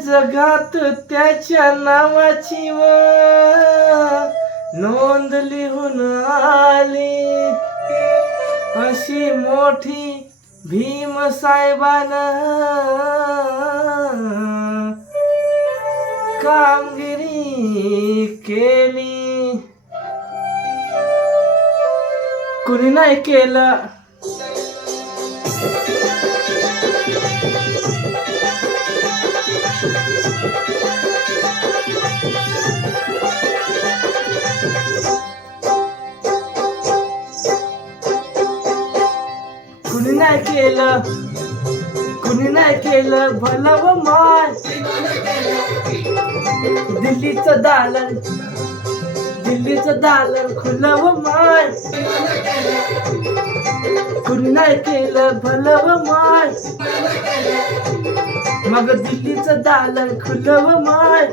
जगात त्याच्या नावाची नोंद लिहून आली. अशी मोठी भीम साहेबानं कामगिरी केली. कुणी नाही केलं. कुणी नाही केलं, कुणी नाही केलं भलं व माय. दिल्लीचं दालन, दिल्लीचं दालन खुलं व माय. कुणी नाही केलं भलं व माय. मग दिल्लीचं दालन खुलं व माय.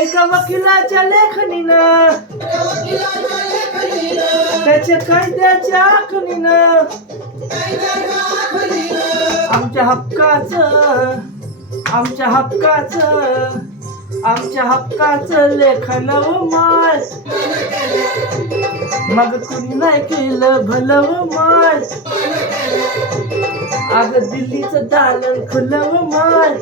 एका वकिलाच्या लेखणीनं, त्याच्या कायद्याच्या आखणीनं आमच्या हक्काचं, आमच्या हक्काचं, आमच्या हक्काचं लेखन व माय. मग कुणी नाही केलं भलं व माय. अगं दिल्लीचं दालन खुलं व माय.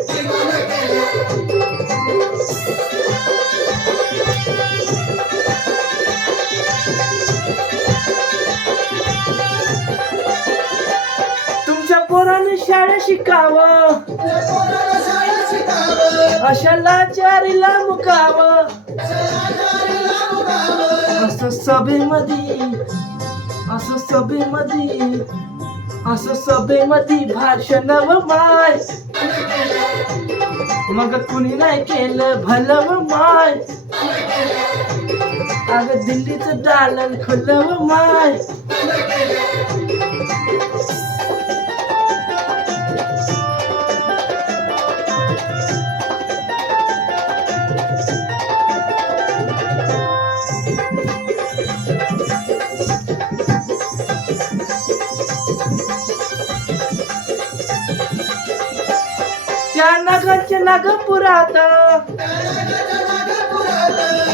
तुमच्या पोराने शाळा शिकावं, अशा लाचारीला मुकावं. असं सभेमध्ये, असं सभेमध्ये, असं सभेमध्ये भाषण व माय. मग कुणी नाही केलं भलं व माय. अगं दिल्लीचं दालन खुलं व माय. त्या नगरच्या नागपुरात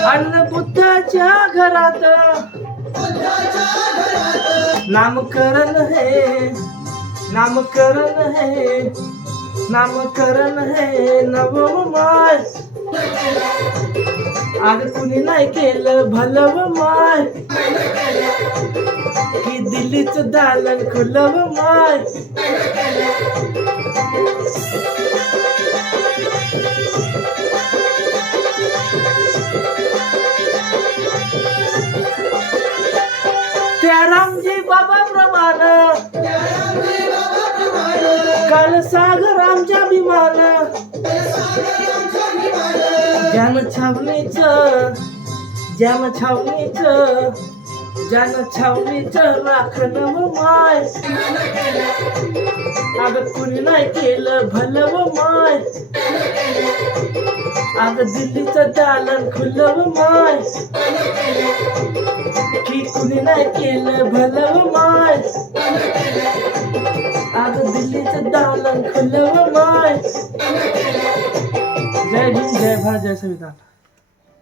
अन्न बुद्धाच्या घरात नामकरण है, नामकरण है, नामकरण है नव माय. अगं कुणी नाही केलं भलं व माय. की दिल्लीचं दालन खुलं व माय. त्या रामजी बाबा प्रमाण काल सागर आमच्या विमान. ज्यान छावणीचं, ज्यान छावणीचं, ज्यान छावणीचं राखण व माय. अगं कुणी नाही केलं भलं व माय. अगं दिल्लीचं दालन खुलं व माय. की कुणी नाही केलं भलं व माय. अगं दिल्लीचं दालन खुलं व माय. जय भीम, जय भारत, जय संविधान.